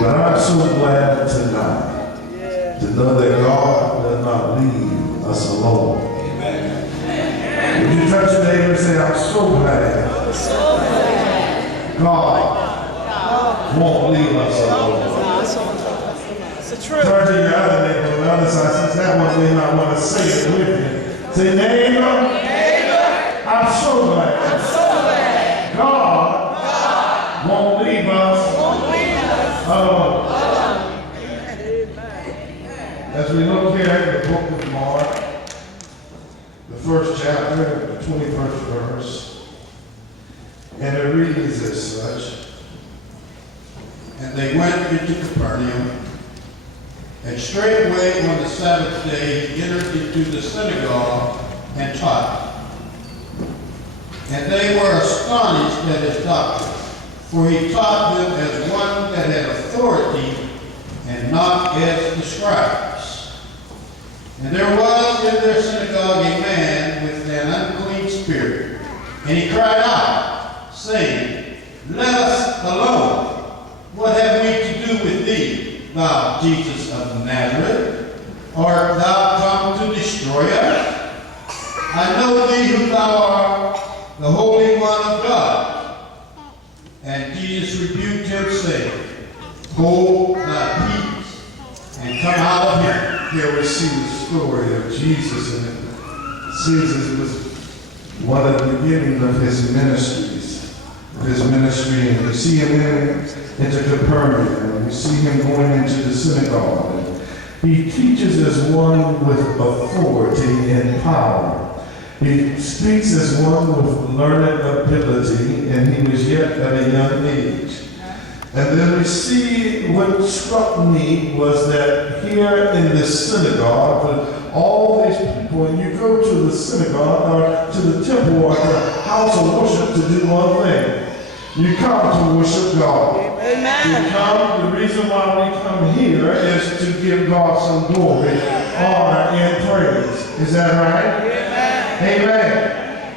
But I'm so glad tonight to know that God does not leave us alone. If you touch your neighbor and say, I'm so glad God won't leave us alone. Turn to your other neighbor on the other side. Since that one may not want to say it with you. Say, neighbor, I'm so glad God won't leave us alone. As we look here at the book of Mark, the first chapter, the 21st verse, and it reads as such. And they went into Capernaum, and straightway on the Sabbath day he entered into the synagogue and taught. And they were astonished at his doctrine, for he taught them as one that had authority, and not as the scribes. And there was in their synagogue a man with an unclean spirit, and he cried out, saying, Let us alone. What have we to do with thee, thou Jesus of Nazareth? Art thou come to destroy us? I know thee who thou art, the Holy One of God. And Jesus rebuked him, saying, Hold thy peace, and come out of him. Here we see the story of Jesus, and it seems as it was one of the beginning of his ministries, and we see him into Capernaum, and we see him going into the synagogue. And he teaches as one with authority and power. He speaks as one with learned ability, and he was yet at a young age. And then we see what struck me was that here in this synagogue, with all these people, and you go to the synagogue or to the temple or the house of worship to do one thing. You come to worship God. Amen. You come, the reason why we come here is to give God some glory, honor, and praise. Is that right? Amen. Amen.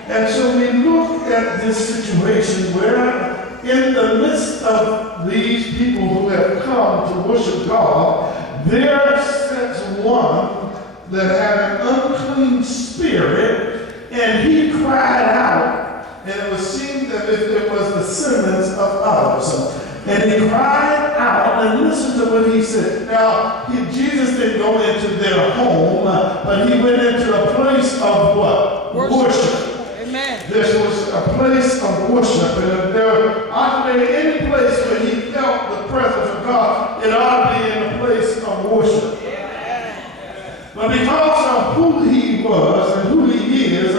And so we look at this situation where in the midst of these people who have come to worship God, there sits one that had an unclean spirit, and he cried out, and it would seem that if it was the sentence of others. And he cried out, and listen to what he said. Now, Jesus didn't go into their home, but he went into a place of what? Worship. Amen. This was a place of worship, and if there ought to be any place where he felt the presence of God, it ought to be in a place of worship. But because of who he was and who he is,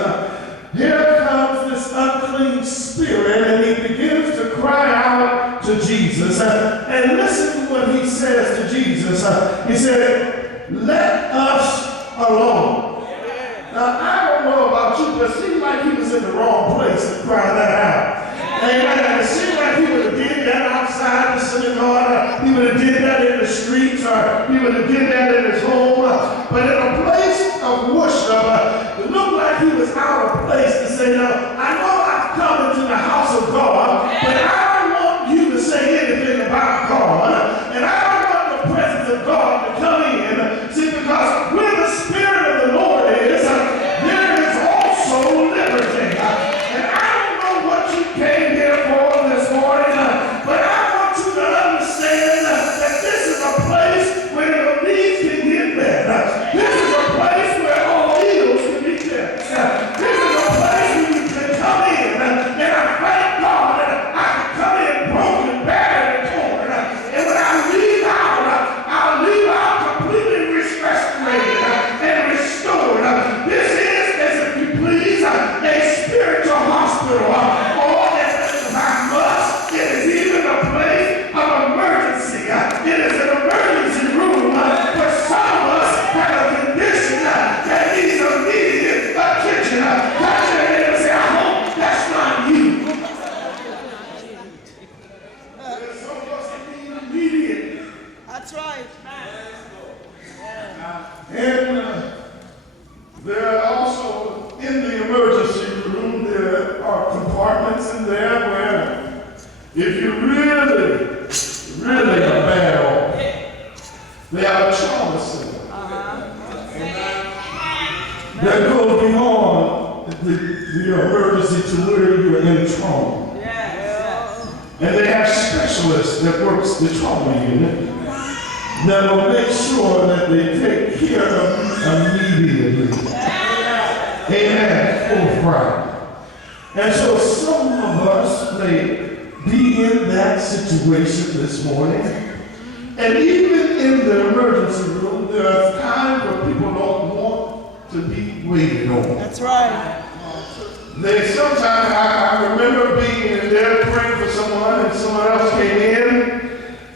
here comes this unclean spirit, and he begins to cry out to Jesus. And listen to what he says to Jesus. He said, Let us alone. Now, I don't know about you, but it seemed like he was in the wrong place to cry that out. Amen. It seemed like he would have did that outside the synagogue, he would have did that in the streets, or he would have did that in his home. But in a place of worship, it looked like he was out of place to say, no, I know I've come into the house of God, but I don't want you to say anything about God, and I don't want the presence of God to come in. See, because where the Spirit of the Lord is, there is also liberty. And I don't know what you came here for this morning, but I want you to understand that this is a place where your needs can get met. This is a place where all ills can be fixed. This is a place where you can come in, and I thank God that I can come in broken, battered, and torn. And when I leave out, I'll leave out completely restorated and restored. This is, as if you please, a spiritual hospital. Or if I must, it is even a place of emergency. It is an emergency room for some of us have a condition that needs immediate attention. Touch your head and say, I hope that's not you. There's some of us that need immediate. That's right. And there are also, in the emergency room, there are compartments in there where if you really are bad in trauma. And they have specialists that works the trauma unit that will make sure that they take care of you immediately. Amen. Full Friday. And so some of us may be in that situation this morning. And even in the emergency room, there are times where people don't want to be waited on. That's right. They sometimes, I remember being in there praying for someone and someone else came in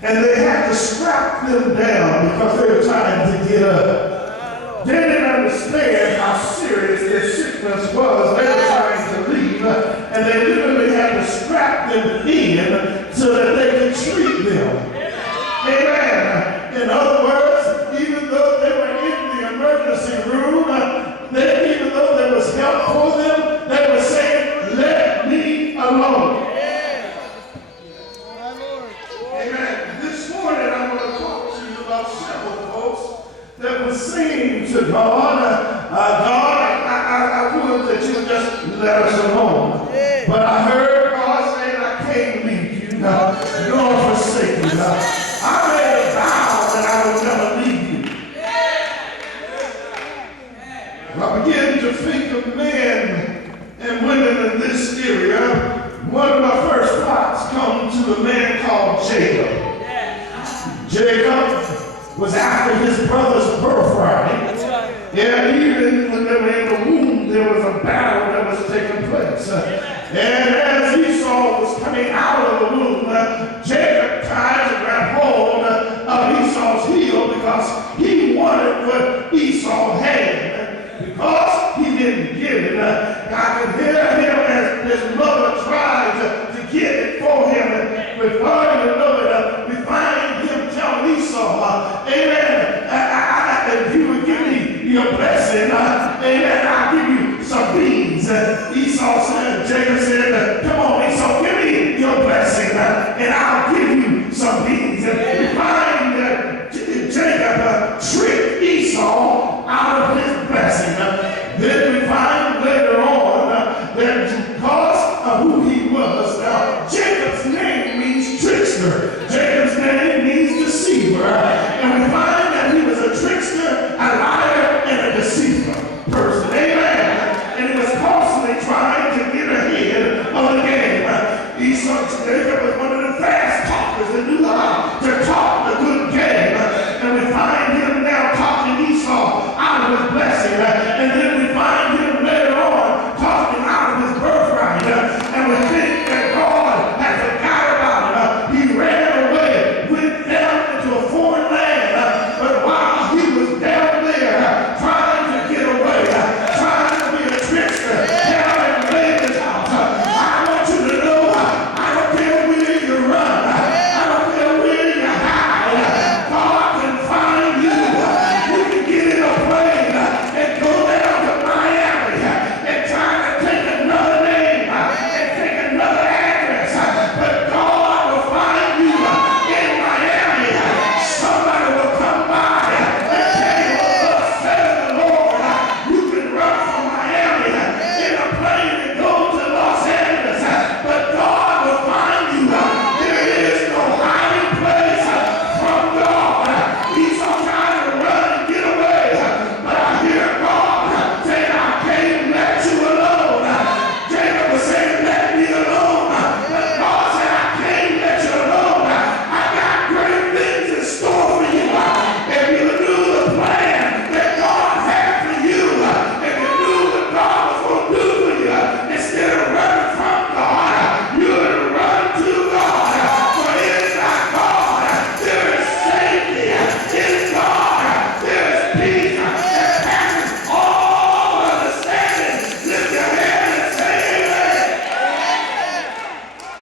and they had to strap them down because they were trying to get up. They didn't understand how serious their sickness was. They were trying to leave and they literally had to strap them in so that they could treat them. Amen. In other words, even though they were in the emergency room, even though there was help for them, they were saying, let me alone. Amen. This morning I'm going to talk to you about several folks that were singing to God, God, I would that you would just let us alone. But I heard God saying, I can't leave you, nor forsake you. I made a vow that I would never leave you. I began to think of men and women in this area. One of my first thoughts come to a man called Jacob. Jacob was after his brother's birthright. And even when they were in the womb, there was a battle that was taking place. And as Esau was coming out of the womb, Jacob tried to grab hold of Esau's heel because he wanted what Esau had. Because he didn't get it, I could hear him as his mother tried to get it for him. And before you know it, we find him telling Esau, amen, if you would give me your blessing, amen, I'll give you some beans. Esau said, Jacob said, come on, Esau, give me your blessing, and I'll give you some beans. And we find that Jacob tricked Esau out of his blessing. Then we find later on that because of who he was, Jacob